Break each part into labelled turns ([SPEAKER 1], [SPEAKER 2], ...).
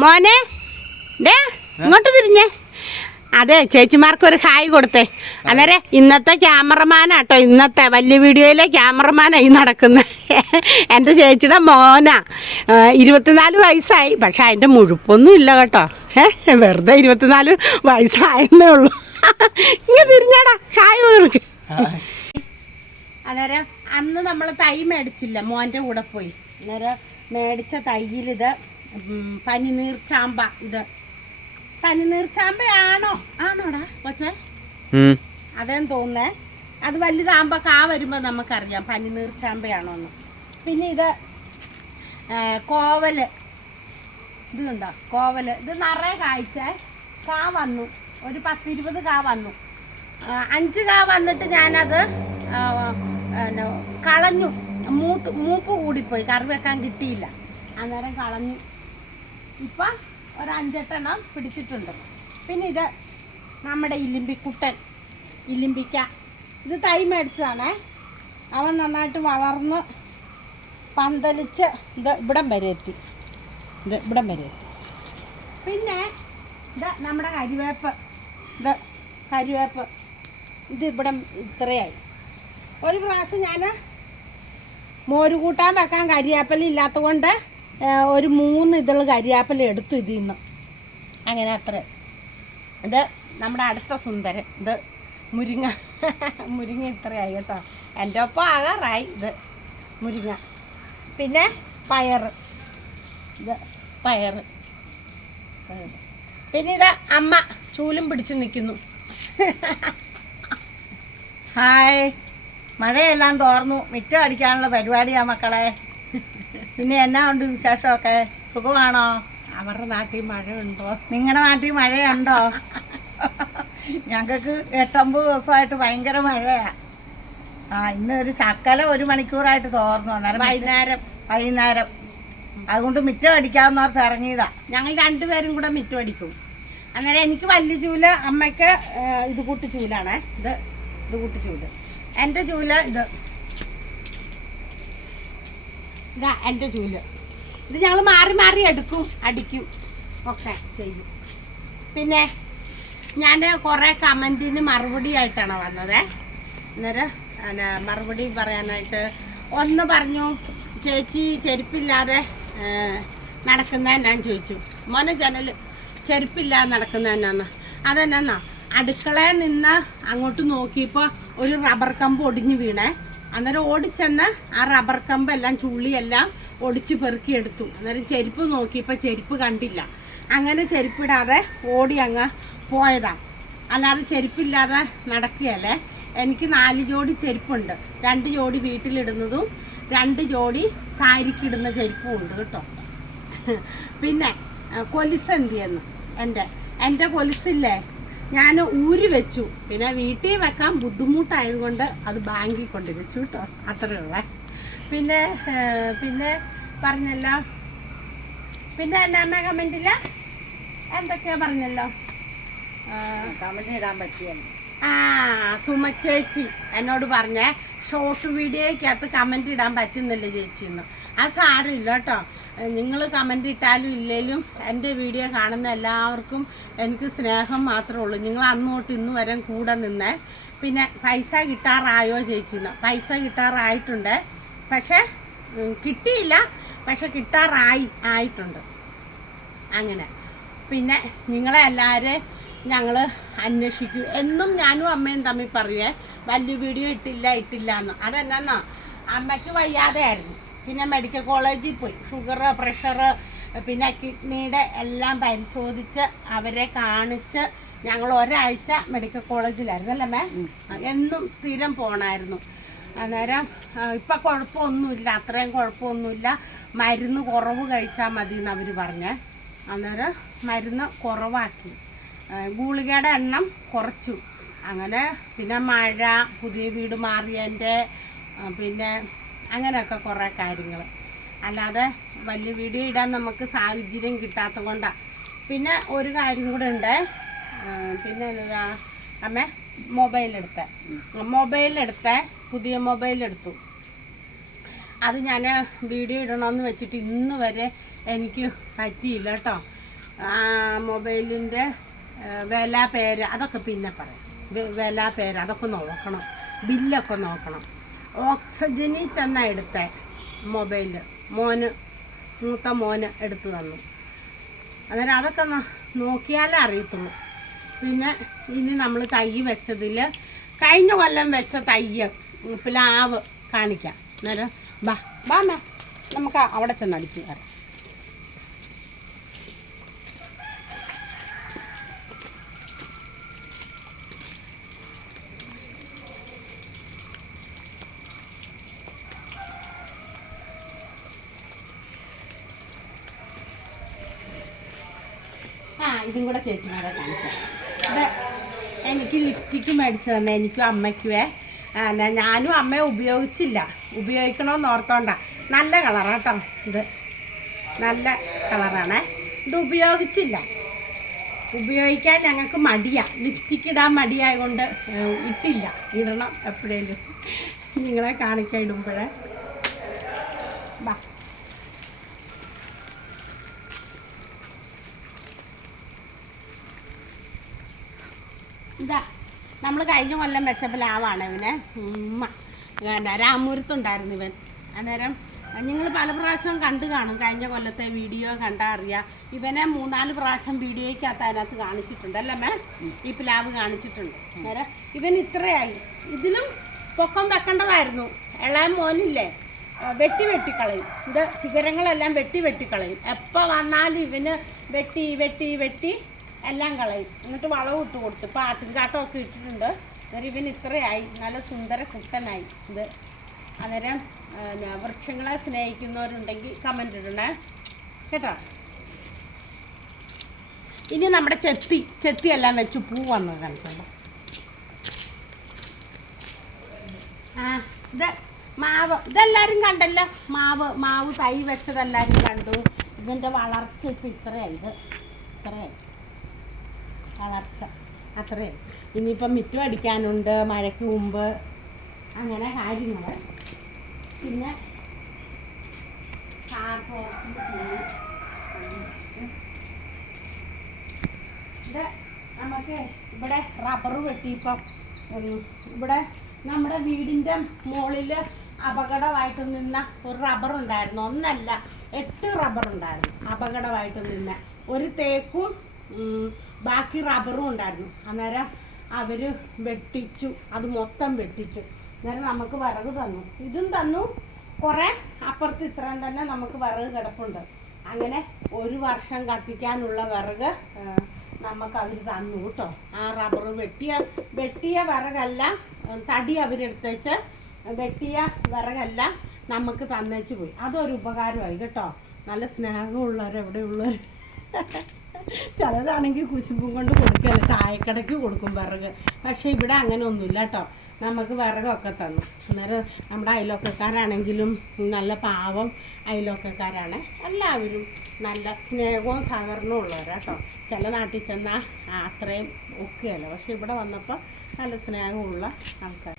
[SPEAKER 1] മോനെ ഡേ ഇങ്ങോട്ട് തിരിഞ്ഞേ. അതെ ചേച്ചിമാർക്ക് ഒരു ഹായ് കൊടുത്തേ. അന്നേരം ഇന്നത്തെ ക്യാമറമാനാട്ടോ ഇന്നത്തെ വലിയ വീഡിയോയിലെ ക്യാമറമാനായി നടക്കുന്നത് എന്റെ ചേച്ചിയുടെ മോനാ. ഇരുപത്തിനാല് വയസ്സായി. പക്ഷെ അതിന്റെ മുഴുപ്പൊന്നും ഇല്ല കേട്ടോ. ഏ വെറുതെ ഇരുപത്തിനാല് വയസ്സായെന്നേ ഉള്ളൂ. ഇങ്ങനെ തിരിഞ്ഞാടാ. ഹായ് കൊടുക്ക് അന്നേരം അന്ന് നമ്മൾ തൈ മേടിച്ചില്ല. മോന്റെ കൂടെ പോയി. അന്നേരം മേടിച്ച തൈയിലിത് പനിനീർ ചാമ്പ ഇത്. പനിനീർ ചാമ്പയാണോ ആണോടാ കൊച്ചേ. അതേന്ന് തോന്നുന്നേ. അത് വലുതാകുമ്പോൾ കാ വരുമ്പോൾ നമുക്കറിയാം പനിനീർ ചാമ്പയാണോ എന്ന് പിന്നെ ഇത് കോവൽ. ഇതുണ്ടോ? കോവൽ. ഇത് നിറയെ കായ്ച്ചേ. കാ വന്നു. ഒരു പത്തിരുപത് കാ വന്നു. അഞ്ച് കാ വന്നിട്ട് ഞാനത് കളഞ്ഞു. മൂത്ത് മൂപ്പ് കൂടിപ്പോയി. കറി വെക്കാൻ കിട്ടിയില്ല. അന്നേരം കളഞ്ഞു. ഇപ്പം ഒരു അഞ്ചെട്ടെണ്ണം പിടിച്ചിട്ടുണ്ട്. പിന്നെ ഇത് നമ്മുടെ ഇല്ലിമ്പിക്കുട്ടൻ ഇല്ലിമ്പിക്ക ഇത് തൈ മേടിച്ചതാണേ. അവൻ നന്നായിട്ട് വളർന്ന് പന്തലിച്ച് ഇത് ഇവിടം വരെ എത്തി. ഇത് ഇവിടം വരെ എത്തി. പിന്നെ ഇത് നമ്മുടെ കരിവേപ്പ്. ഇത് കരിവേപ്പ്. ഇത് ഇവിടം ഇത്രയായി. ഒരു പ്രാവശ്യം ഞാൻ മോര് കൂട്ടാൻ വെക്കാൻ കരിയാപ്പല ഇല്ലാത്തതുകൊണ്ട് കൊണ്ട് ഒരു മൂന്ന് ഇതൾ കരിയാപ്പല എടുത്തു ഇതിൽ നിന്ന് അങ്ങനെ അത്ര. ഇത് നമ്മുടെ അടുത്ത സുന്ദരൻ. ഇത് മുരിങ്ങ. മുരിങ്ങ ഇത്രയായി കേട്ടോ. എന്റെ ഒപ്പം ആകാറായി ഇത് മുരിങ്ങ. പിന്നെ പയർ ഇത് പയർ. പിന്നെ ഇത് അമ്മ ചൂലും പിടിച്ച് നിൽക്കുന്നു.
[SPEAKER 2] ഹായ്. മഴയെല്ലാം തോർന്നു. മിറ്റം അടിക്കാനുള്ള പരിപാടിയാ മക്കളെ. പിന്നെ എന്നാ ഉണ്ട് വിശേഷമൊക്കെ? സുഖമാണോ?
[SPEAKER 1] അവരുടെ നാട്ടിൽ മഴ ഉണ്ടോ
[SPEAKER 2] നിങ്ങളുടെ നാട്ടിൽ മഴയുണ്ടോ? ഞങ്ങൾക്ക് എട്ടൊമ്പത് ദിവസമായിട്ട് ഭയങ്കര മഴയാ. ആ ഇന്ന് ഒരു ശക്കല ഒരു മണിക്കൂറായിട്ട് തോർന്നു. അന്നേരം
[SPEAKER 1] വൈകുന്നേരം.
[SPEAKER 2] വൈകുന്നേരം. അതുകൊണ്ട് മിറ്റം അടിക്കാവുന്നവർക്ക് ഇറങ്ങിയതാ.
[SPEAKER 1] ഞങ്ങൾ രണ്ടുപേരും കൂടെ മിറ്റം അടിക്കും. അന്നേരം എനിക്ക് വലിയ ചൂൽ അമ്മയ്ക്ക് ഇത് കൂട്ടി ചൂലാണേ. ഇത് ഇത് കൂട്ടി ചൂൽ. എന്റെ ചൂൽ ഇത്. ഇതാ എന്റെ ചൂൽ. ഇത് ഞങ്ങൾ മാറി മാറി എടുക്കും അടിക്കും ഒക്കെ ചെയ്യും. പിന്നെ ഞാൻ കുറേ കമന്റിന് മറുപടി ആയിട്ടാണ് വന്നത്. അന്നേരം മറുപടി പറയാനായിട്ട് ഒന്ന് പറഞ്ഞു ചേച്ചി ചെരുപ്പില്ലാതെ ഞാൻ ചോദിച്ചു. മോനെ ജനൽ ചെരുപ്പില്ലാതെ നടക്കുന്ന എന്നാന്ന്. അതെന്നാ അടുക്കളയിൽ നിന്ന് അങ്ങോട്ട് നോക്കിയപ്പോൾ ഒരു റബ്ബർ കമ്പ് ഒടിഞ്ഞു വീണേ. അന്നേരം ഓടിച്ചെന്ന് ആ റബ്ബർ കമ്പെല്ലാം ചുള്ളിയെല്ലാം ഒടിച്ച് പെറുക്കിയെടുത്തു അന്നേരം ചെരുപ്പ് നോക്കിയപ്പോൾ ചെരുപ്പ് കണ്ടില്ല. അങ്ങനെ ചെരുപ്പിടാതെ ഓടി അങ്ങ് പോയതാ. അല്ലാതെ ചെരുപ്പില്ലാതെ നടക്കുകയല്ലേ? എനിക്ക് നാല് ജോഡി ചെരുപ്പുണ്ട്. രണ്ട് ജോഡി വീട്ടിലിടുന്നതും രണ്ട് ജോഡി സാരിക്കിടുന്ന ചെരുപ്പും ഉണ്ട് കേട്ടോ. പിന്നെ കൊലുസ് എന്ത് എന്റെ എന്റെ കൊലുസില്ലേ? ഞാൻ ഊരി വെച്ചു. പിന്നെ വീട്ടിൽ വെക്കാൻ ബുദ്ധിമുട്ടായതുകൊണ്ട് അത് ബാങ്കിൽ കൊണ്ട് വെച്ചു കേട്ടോ. അത്രേ ഉള്ളേ. പിന്നെ പിന്നെ പറഞ്ഞല്ലോ. പിന്നെ എന്റെ അമ്മ കമന്റില്ല എന്തൊക്കെയാ പറഞ്ഞല്ലോ?
[SPEAKER 2] കമന്റ് ഇടാൻ പറ്റിയല്ലോ.
[SPEAKER 1] ആ സുമ ചേച്ചി എന്നോട് പറഞ്ഞേ ഷോർട്ട് വീഡിയോയ്ക്കകത്ത് കമന്റ് ഇടാൻ പറ്റുന്നില്ല ചേച്ചി എന്ന്. അത് സാരമില്ല കേട്ടോ. നിങ്ങൾ കമന്റ് ഇട്ടാലും ഇല്ലേലും എന്റെ വീഡിയോ കാണുന്ന എല്ലാവർക്കും എനിക്ക് സ്നേഹം മാത്രമേ ഉള്ളൂ. നിങ്ങൾ അന്നോട്ട് ഇന്ന് വരെ കൂടെ നിന്നേ. പിന്നെ പൈസ കിട്ടാറായോ ചേച്ചിന്ന് പൈസ കിട്ടാറായിട്ടുണ്ട്. പക്ഷേ കിട്ടിയില്ല. പക്ഷെ കിട്ടാറായി ആയിട്ടുണ്ട്. അങ്ങനെ. പിന്നെ നിങ്ങളെ എല്ലാവരെയും ഞങ്ങൾ അന്വേഷിക്കും. എന്നും ഞാനും അമ്മയും തമ്മിൽ പറയേ വലിയ വീഡിയോ ഇട്ടില്ല ഇട്ടില്ല എന്ന് അതെന്നാ അമ്മയ്ക്ക് വയ്യാതെ ആയിരുന്നു പിന്നെ മെഡിക്കൽ കോളേജിൽ പോയി. ഷുഗർ പ്രഷർ പിന്നെ കിഡ്നിയുടെ എല്ലാം പരിശോധിച്ച് അവരെ കാണിച്ച് ഞങ്ങൾ ഒരാഴ്ച മെഡിക്കൽ കോളേജിലായിരുന്നു അല്ലേ മേ എന്നും സ്ഥിരം പോണായിരുന്നു. അന്നേരം ഇപ്പം കുഴപ്പമൊന്നുമില്ല. അത്രയും കുഴപ്പമൊന്നുമില്ല. മരുന്ന് കുറവ് കഴിച്ചാൽ മതി എന്ന് അവർ പറഞ്ഞേ. അന്നേരം മരുന്ന് കുറവാക്കി. ഗുളികയുടെ എണ്ണം കുറച്ചു. അങ്ങനെ പിന്നെ മഴ പുതിയ വീട് മാറിയതിന്റെ പിന്നെ അങ്ങനെയൊക്കെ കുറേ കാര്യങ്ങൾ അല്ലാതെ വലിയ വീഡിയോ ഇടാൻ നമുക്ക് സാഹചര്യം കിട്ടാത്ത കൊണ്ടാണ് പിന്നെ ഒരു കാര്യം കൂടെ ഉണ്ട്. പിന്നെ എന്താ? അമ്മ മൊബൈലെടുത്ത മൊബൈലെടുത്ത പുതിയ മൊബൈലെടുത്തു അത് ഞാൻ വീഡിയോ ഇടണമെന്ന് വെച്ചിട്ട് ഇന്ന് വരെ എനിക്ക് പറ്റിയില്ല കേട്ടോ. മൊബൈലിന്റെ വില പേര് അതൊക്കെ പിന്നെ പറയാം. വില പേര് അതൊക്കെ നോക്കണം. ബില്ലൊക്കെ നോക്കണം. ഓക്സിജനിൽ ചെന്ന എടുത്ത മൊബൈൽ മോന് മൂത്ത മോന് എടുത്തു തന്നു. അന്നേരം അതൊക്കെ നോക്കിയാലേ അറിയത്തുള്ളൂ. പിന്നെ ഇനി നമ്മൾ തൈ വെച്ചതിൽ കഴിഞ്ഞ കൊല്ലം വെച്ച തയ്യ് പ്ലാവ് കാണിക്കാം. അന്നേരം ബാ ബാ നമുക്ക് അവിടെ ചെന്ന് അടിച്ചു കയറാം ആ ഇതും കൂടെ ചേച്ചിമാരെ കാണിക്കാം ഇവിടെ എനിക്ക് ലിപ്സ്റ്റിക്ക് മേടിച്ചു തന്നെ എനിക്കും അമ്മയ്ക്കുവേ. ഞാനും അമ്മയെ ഉപയോഗിച്ചില്ല. ഉപയോഗിക്കണമെന്ന് ഓർത്തോണ്ട. നല്ല കളറാട്ടോ ഇത്. നല്ല കളറാണ്. ഇത് ഉപയോഗിച്ചില്ല. ഉപയോഗിക്കാൻ ഞങ്ങൾക്ക് മടിയാണ് ലിപ്സ്റ്റിക്ക് ഇടാൻ മടിയായതുകൊണ്ട് കൊണ്ട് ഇട്ടില്ല. ഇടണം എപ്പോഴേലും. നിങ്ങളെ കാണിക്കാൻ ഇടുമ്പോഴേ. ബാ. ഇതാ നമ്മൾ കഴിഞ്ഞ കൊല്ലം വെച്ച പ്ലാവാണ് ഇവനെ. ഉമ്മ. രാമൂരത്തുണ്ടായിരുന്നു ഇവൻ. അന്നേരം നിങ്ങൾ പല പ്രാവശ്യം കണ്ടു കാണും. കഴിഞ്ഞ കൊല്ലത്തെ വീഡിയോ കണ്ടാൽ അറിയാം. ഇവനെ മൂന്നാൽ പ്രാവശ്യം വീഡിയോയ്ക്കകത്ത് അതിനകത്ത് കാണിച്ചിട്ടുണ്ട്. അല്ലേ മേ ഈ പ്ലാവ് കാണിച്ചിട്ടുണ്ട്. അന്നേരം ഇവൻ ഇത്രയായി. ഇതിലും പൊക്കം വെക്കേണ്ടതായിരുന്നു. ഇളയ മോനില്ലേ? വെട്ടി വെട്ടിക്കളയും. ഇത് ശിഖരങ്ങളെല്ലാം വെട്ടി വെട്ടിക്കളയും. എപ്പോൾ വന്നാലും ഇവന് വെട്ടി വെട്ടി വെട്ടി എല്ലാം കളയും. എന്നിട്ട് വളവും ഇട്ട് കൊടുത്തു ഇപ്പം കാട്ടമൊക്കെ ഇട്ടിട്ടുണ്ട്. അന്നേരം ഇവൻ ഇത്രയായി. നല്ല സുന്ദര കുട്ടനായി. ഇത് അന്നേരം വൃക്ഷങ്ങളെ സ്നേഹിക്കുന്നവരുണ്ടെങ്കിൽ കമന്റ് ഇടണേ. കേട്ടോ? ഇനി നമ്മുടെ ചെത്തി ചെത്തി എല്ലാം വെച്ച് പൂ വന്നത് കണക്കുണ്ട് ആ ഇത് മാവ്. ഇതെല്ലാവരും കണ്ടല്ലോ? മാവ് മാവ് തൈ വെച്ചതെല്ലാവരും കണ്ടു. ഇതിന്റെ വളർച്ച ഇപ്പം ഇത്രയായി ഇത്. ഇത്രയായി. വളർച്ച. അത്രയും ഇനിയിപ്പം മിറ്റും അടിക്കാനുണ്ട് മഴയ്ക്ക് മുമ്പ് അങ്ങനെ കാര്യങ്ങൾ പിന്നെ. ഇത് നമുക്ക് ഇവിടെ റബ്ബർ വെട്ടിയിപ്പം ഇവിടെ നമ്മുടെ വീടിന്റെ മുകളിൽ അപകടമായിട്ട് നിന്ന ഒരു റബ്ബർ ഉണ്ടായിരുന്നു. ഒന്നല്ല എട്ട് റബ്ബർ ഉണ്ടായിരുന്നു അപകടമായിട്ട് നിന്ന. ഒരു തേക്കും ബാക്കി റബ്ബറും ഉണ്ടായിരുന്നു. അന്നേരം അവർ വെട്ടിച്ചു. അത് മൊത്തം വെട്ടിച്ചു. അന്നേരം നമുക്ക് വിറക് തന്നു. ഇതും തന്നു. കുറേ അപ്പുറത്ത് ഇത്രയും തന്നെ നമുക്ക് വിറക് കിടപ്പുണ്ട്. അങ്ങനെ ഒരു വർഷം കത്തിക്കാനുള്ള വിറക് നമുക്ക് അവർ തന്നു കേട്ടോ. ആ റബ്ബർ വെട്ടിയ വെട്ടിയ വിറകെല്ലാം തടി അവരെടുത്തേച്ച് വെട്ടിയ വിറകെല്ലാം നമുക്ക് തന്നേച്ച് പോയി. അതൊരു ഉപകാരമായി കേട്ടോ. നല്ല സ്നേഹമുള്ളവർ എവിടെയുള്ളവർ ചിലതാണെങ്കിൽ കുശുമ്പും കൊണ്ട് കൊടുക്കല്ലേ? ചായക്കടയ്ക്ക് കൊടുക്കും വിറക്. പക്ഷേ ഇവിടെ അങ്ങനെ ഒന്നുമില്ല കേട്ടോ. നമുക്ക് വിറകൊക്കെ തന്നു. അന്നേരം നമ്മുടെ അയലോക്കക്കാരാണെങ്കിലും നല്ല പാവം അയലോക്കക്കാരാണ് എല്ലാവരും നല്ല സ്നേഹവും സഹകരണവും ഉള്ളവരാട്ടോ ചില നാട്ടിൽ ചെന്നാൽ അത്രയും ഒക്കെയല്ല. പക്ഷെ ഇവിടെ വന്നപ്പോൾ നല്ല സ്നേഹമുള്ള ആൾക്കാർ.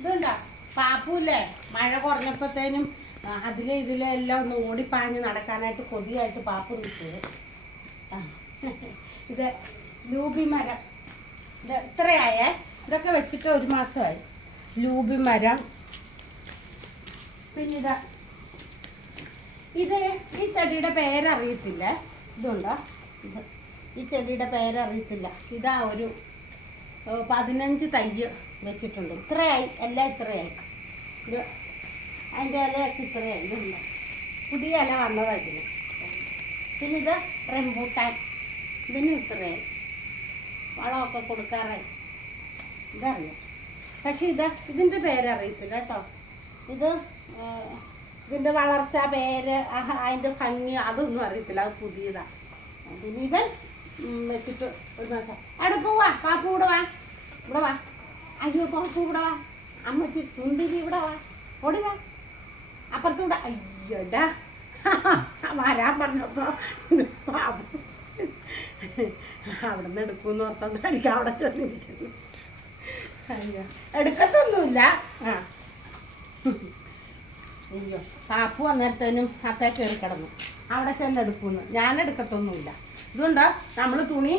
[SPEAKER 1] ഇതുണ്ടോ? പാപ്പൂല്ലേ? മഴ കുറഞ്ഞപ്പോഴത്തേനും അതിലെ ഇതിലെ എല്ലാം ഒന്ന് ഓടിപ്പാഞ്ഞ് നടക്കാനായിട്ട് കൊതിയായിട്ട് പാപ്പു നിൽക്കുന്നത്. ഇത് ലൂബി മരം ഇത് ഇത്രയായേ ഇതൊക്കെ വെച്ചിട്ട് ഒരു മാസമായി. ലൂബി മരം പിന്നെ ഇതാ. ഇത് ഈ ചെടിയുടെ പേരറിയത്തില്ല. ഇതുണ്ടോ? ഇത് ഈ ചെടിയുടെ പേരറിയത്തില്ല. ഇതാ ഒരു പതിനഞ്ച് തയ്യ് വെച്ചിട്ടുണ്ട്. ഇത്രയായി. എല്ലാം ഇത്രയായി. ഇത് അതിന്റെ ഇലയൊക്കെ ഇത്രയായി. ഇതുണ്ട്. പുതിയ ഇല വന്നതാണ് ഇതിന്. പിന്നെ ഇത് റെമ്പൂട്ടാൻ ഇതിനും ഇത്രയായി വളമൊക്കെ കൊടുക്കാറായി. ഇതറിയാം. പക്ഷെ ഇത് ഇതിന്റെ പേരറിയത്തില്ല കേട്ടോ. ഇത് ഇതിന്റെ വളർച്ച പേര് അതിന്റെ ഭംഗി അതൊന്നും അറിയത്തില്ല. അത് പുതിയതാണ് പിന്നെ ഇവൻ വെച്ചിട്ട് ഒരു മാസം അവിടെ പോവാ പാപ്പു ഇവിടെ വാ. ഇവിടെ വാ. അയ്യോ പാപ്പു ഇവിടെ വാ. അമ്മച്ചി തുണ്ടിരി ഇവിടെ വാ. ഓടി വാ. അപ്പുറത്തൂടെ അയ്യോടാ. വരാൻ പറഞ്ഞപ്പോ. അവിടെ നിന്ന് എടുക്കുമെന്ന് ഓർത്തോണ്ടായിരിക്കും അവിടെ ചെന്നിരിക്കുന്നു. എടുക്കത്തൊന്നുമില്ല. ആ. അയ്യോ പാപ്പു അന്നേരത്തേനും അത്തേ കയറി കിടന്നു. അവിടെ ചെന്ന് എടുക്കുന്നു ഞാൻ എടുക്കത്തൊന്നുമില്ല. ഇതുകൊണ്ടാ നമ്മൾ തുണി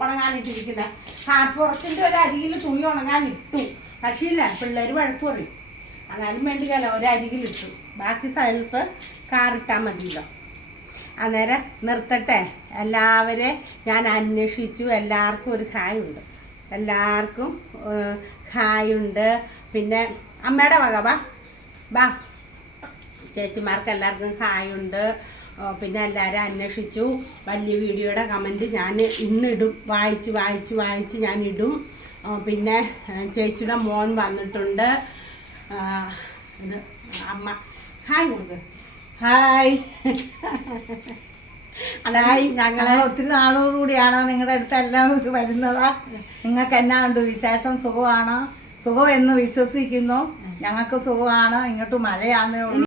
[SPEAKER 1] ഉണങ്ങാനിട്ടിരിക്കുന്നത് ഹാർപ്പുറത്തിന്റെ ഒരു അരികിൽ തുണി ഉണങ്ങാൻ ഇട്ടു. പക്ഷേ ഇല്ല പിള്ളേർ വഴക്ക് പറയും. അതാലും വേണ്ടിയല്ല ഒരു അരികിലിട്ടു ബാക്കി സ്ഥലത്ത് കാറിട്ടാൽ മതിയല്ലോ. അന്നേരം നിർത്തട്ടെ. എല്ലാവരെ ഞാൻ അന്വേഷിച്ചു. എല്ലാവർക്കും ഒരു ഹായ് ഉണ്ട്. എല്ലാവർക്കും ഹായ് ഉണ്ട്. പിന്നെ അമ്മയുടെ വക ബാ ബാ ചേച്ചിമാർക്ക് എല്ലാവർക്കും ഹായ് ഉണ്ട്. പിന്നെ എല്ലാവരും അന്വേഷിച്ചു. വലിയ വീഡിയോയുടെ കമന്റ് ഞാൻ ഇന്നിടും. വായിച്ച് വായിച്ച് വായിച്ച് ഞാൻ ഇടും. പിന്നെ ചേച്ചിയുടെ മോൻ വന്നിട്ടുണ്ട്. അമ്മ. ഹായ് കൊടുക്ക്
[SPEAKER 2] ഹായ്.
[SPEAKER 1] ഹായ്. ഞങ്ങളെ
[SPEAKER 2] ഞങ്ങൾ ഒത്തിരി നാളോടുകൂടിയാണോ നിങ്ങളുടെ അടുത്ത് എല്ലാം വരുന്നതാ. നിങ്ങൾക്ക് എന്നാ ഉണ്ട് വിശേഷം? സുഖമാണോ? സുഖം എന്ന് വിശ്വസിക്കുന്നു. ഞങ്ങൾക്ക് സുഖമാണ്. ഇങ്ങോട്ട് മഴയാന്നേ ഉള്ളൂ.